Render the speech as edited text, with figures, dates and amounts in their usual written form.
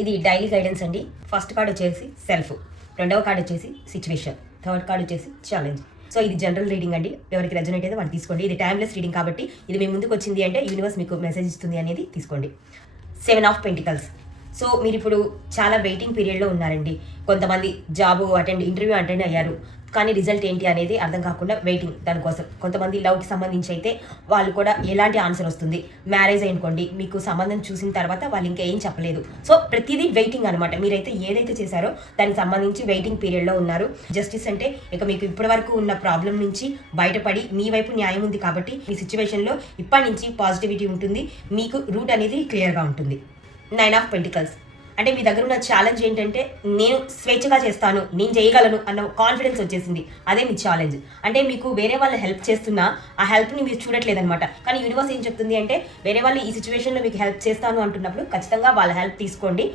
ఇది daily guidance అండి. First card వచ్చేసి సెల్ఫ్, రెండవ కార్డ్ వచ్చేసి సిచ్యువేషన్, థర్డ్ కార్డ్ వచ్చేసి ఛాలెంజ్. సో ఇది జనరల్ రీడింగ్ అండి. ఎవరికి రెజొనేట్ అయితే వాళ్ళు తీసుకోండి. ఇది టైమ్లెస్ రీడింగ్ కాబట్టి ఇది మీ ముందుకు వచ్చింది అంటే యూనివర్స్ మీకు మెసేజ్ ఇస్తుంది అనేది తీసుకోండి. 7 ఆఫ్ పెంటికల్స్. సో మీరు ఇప్పుడు చాలా వెయిటింగ్ పీరియడ్లో ఉన్నారండి. కొంతమంది జాబ్ ఇంటర్వ్యూ అటెండ్ అయ్యారు, కానీ రిజల్ట్ ఏంటి అనేది అర్థం కాకుండా వెయిటింగ్ దానికోసం. కొంతమంది లవ్కి సంబంధించి అయితే వాళ్ళు కూడా ఎలాంటి ఆన్సర్ వస్తుంది. మ్యారేజ్ అనుకోండి, మీకు సంబంధం చూసిన తర్వాత వాళ్ళు ఇంకా ఏం చెప్పలేదు. సో ప్రతిదీ వెయిటింగ్ అనమాట. మీరైతే ఏదైతే చేశారో దానికి సంబంధించి వెయిటింగ్ పీరియడ్లో ఉన్నారు. జస్టిస్ అంటే ఇక మీకు ఇప్పటి వరకు ఉన్న ప్రాబ్లం నుంచి బయటపడి మీ వైపు న్యాయం ఉంది కాబట్టి మీ సిచ్యువేషన్లో ఇప్పటి నుంచి పాజిటివిటీ ఉంటుంది. మీకు రూట్ అనేది క్లియర్గా ఉంటుంది. 9 ఆఫ్ పెంటికల్స్. అంటే మీ దగ్గర ఉన్న ఛాలెంజ్ ఏంటంటే నేను స్వేచ్ఛగా చేస్తాను, నేను చేయగలను అన్న కాన్ఫిడెన్స్ వచ్చేసింది. అదే మీ ఛాలెంజ్. అంటే మీకు వేరే వాళ్ళు హెల్ప్ చేస్తున్నా ఆ హెల్ప్ని మీరు చూడట్లేదనమాట. కానీ యూనివర్స్ ఏం చెప్తుంది అంటే వేరే వాళ్ళు ఈ సిచ్యువేషన్లో మీకు హెల్ప్ చేస్తాను అంటున్నప్పుడు ఖచ్చితంగా వాళ్ళ హెల్ప్ తీసుకోండి.